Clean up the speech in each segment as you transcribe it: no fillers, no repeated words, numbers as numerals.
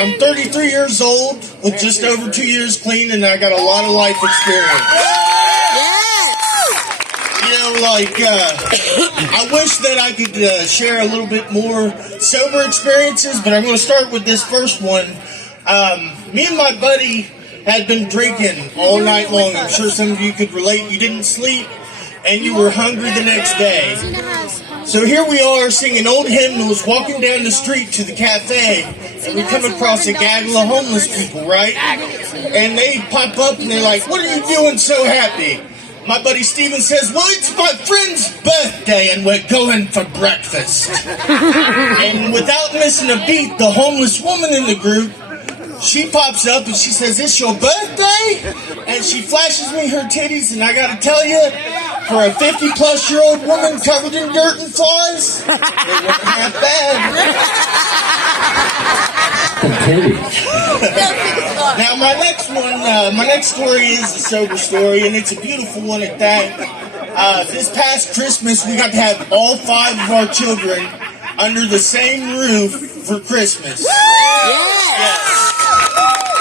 I'm 33 years old with just over 2 years clean, and I got a lot of life experience. You know, I wish that I could share a little bit more sober experiences, but I'm going to start with this first one. Me and my buddy had been drinking all night long. I'm sure some of you could relate. You didn't sleep, and you were hungry the next day. So here we are singing old hymnals, walking down the street to the cafe, and we come across a gaggle of homeless people, right? And they pop up and they're like, "What are you doing so happy?" My buddy Steven says, "Well, it's my friend's birthday and we're going for breakfast." And without missing a beat, the homeless woman in the group, she pops up and she says, "It's your birthday?" And she flashes me her titties, and I gotta tell you, for a 50-plus-year-old woman covered in dirt and flies, they weren't half bad. Now, my next story is a sober story, and it's a beautiful one at that. This past Christmas, we got to have all 5 of our children under the same roof for Christmas. Yes.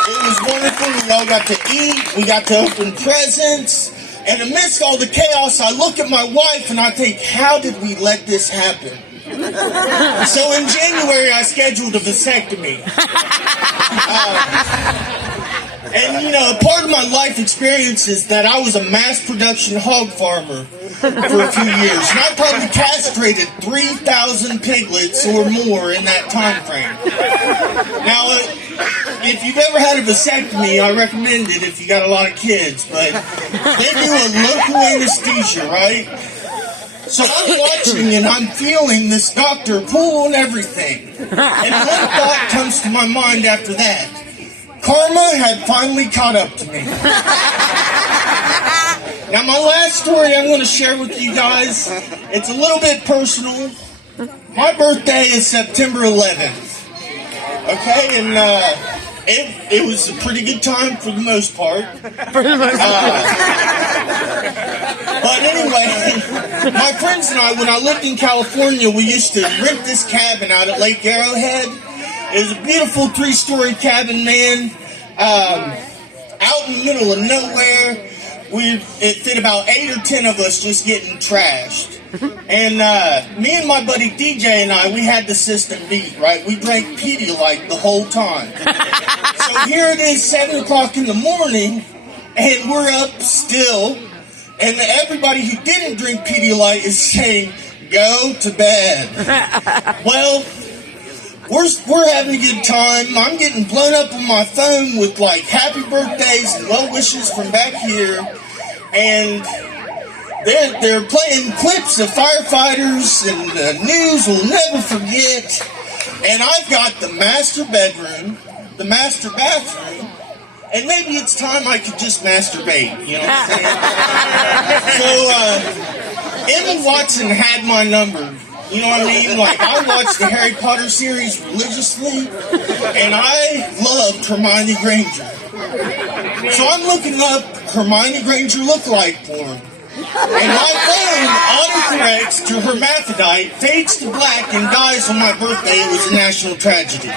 It was wonderful. We all got to eat. We got to open presents. And amidst all the chaos, I look at my wife and I think, how did we let this happen? So in January, I scheduled a vasectomy. And, you know, part of my life experience is that I was a mass production hog farmer for a few years. And I probably castrated 3,000 piglets or more in that time frame. Now, if you've ever had a vasectomy, I recommend it if you got a lot of kids. But they do a local anesthesia, right? So I'm watching and I'm feeling this doctor pull on everything. And one thought comes to my mind after that. Karma had finally caught up to me. Now, my last story I'm going to share with you guys, it's a little bit personal. My birthday is September 11th. Okay, and it was a pretty good time for the most part. But anyway, my friends and I, when I lived in California, we used to rent this cabin out at Lake Arrowhead. It was a beautiful 3-story cabin, man, out in the middle of nowhere. It fit about 8 or 10 of us just getting trashed. And me and my buddy DJ and I, we had the system beat, right? We drank Pedialyte the whole time. So here it is, 7 o'clock in the morning, and we're up still. And everybody who didn't drink Pedialyte is saying, "Go to bed." Well, we're having a good time. I'm getting blown up on my phone with like happy birthdays and well wishes from back here, and they're playing clips of firefighters and the news we'll never forget. And I've got the master bedroom, the master bathroom, and maybe it's time I could just masturbate. You know what I'm saying? So Emma Watson had my number. You know what I mean? Like, I watched the Harry Potter series religiously, and I loved Hermione Granger. So I'm looking up Hermione Granger lookalike porn. And my phone autocorrects to hermaphrodite, fades to black, and dies on my birthday. It was a national tragedy.